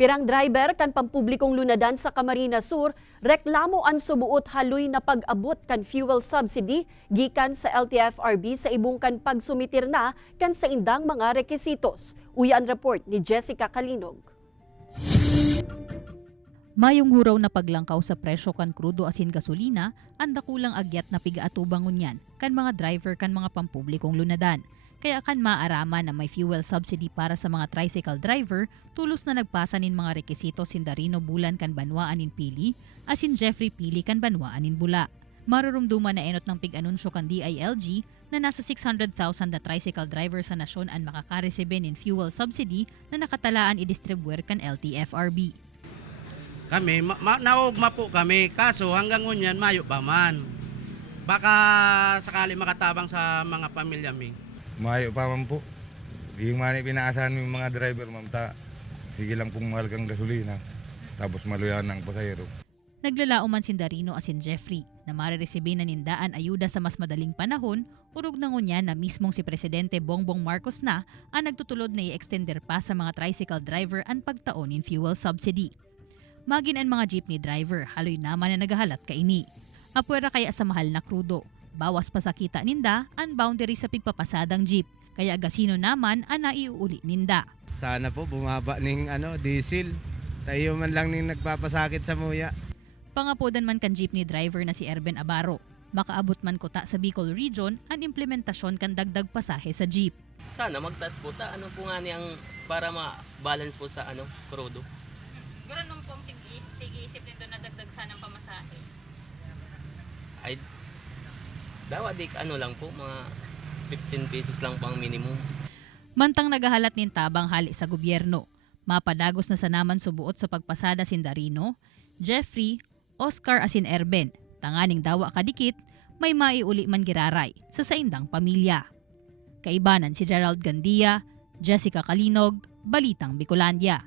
Pirang driver kan pampublikong lunadan sa Camarines Sur, reklamo an subuot haloy na pag-abot kan fuel subsidy gikan sa LTFRB sa ibong kan pagsumitir na kan sa indang mga rekisitos. Uyan report ni Jessica Kalinog. Mayong huraw na paglangkaw sa presyo kan krudo asin gasolina, anda kulang agyat na pigaatubangon yan kan mga driver kan mga pampublikong lunadan. Kaya kan maarama na may fuel subsidy para sa mga tricycle driver, tulos na nagpasa nin mga rekisito Sindarino Bulan kan Banwaan in Pili, asin Jeffrey Pili kan Banwaan in Bula. Marurumduman na enot ng pig-anunsyo kan DILG na nasa 600,000 na tricycle driver sa nasyon ang makakaresebe nin fuel subsidy na nakatalaan i-distribuer kan LTFRB. Kami, naugma po kami, kaso hanggang ngunyan mayo pa man. Baka sakali makatabang sa mga pamilya mi. Mayo pa man po. Yung mani pinaasahan yung mga driver, ma'am, sige lang pong mahal kang gasolina. Tapos maluyan ng pasahero. Naglalao man Sindarino asin Jeffrey na mareresebe na nindaan ayuda sa mas madaling panahon, urog na ngunya na mismong si Presidente Bongbong Marcos na ang nagtutulod na i-extender pa sa mga tricycle driver ang pagtaon in fuel subsidy. Magin ang mga jeepney driver, haloy naman na nagahalat kaini. Apwera kaya sa mahal na krudo. Bawas pa sa kita ninda ang boundary sa pigpapasadang jeep. Kaya gasino naman ang naiuuli ninda. Sana po bumaba ning diesel. Tayo man lang ning nagpapasakit sa muya. Pangapodan man kan jeepney driver na si Erben Abaro. Makaabot man kuta sa Bicol Region ang implementasyon kan dagdag pasahe sa jeep. Sana magtaas po ta po nga niyang para ma-balance po sa krudo. Gano'n nung pong tig-iisip nito na dagdag sanang pamasahe? Ay dawa dik lang po mga 15 pesos lang po ang minimum. Mantang nagahalat nin tabang hali sa gobyerno. Mapadagos na sa naman subuot sa pagpasada Sindarino, Jeffrey, Oscar asin Erben, tanganing dawa kadikit, may maiuli man giraray sa saindang pamilya. Kaibanan si Gerald Gandia, Jessica Kalinog, Balitang Bicolandia.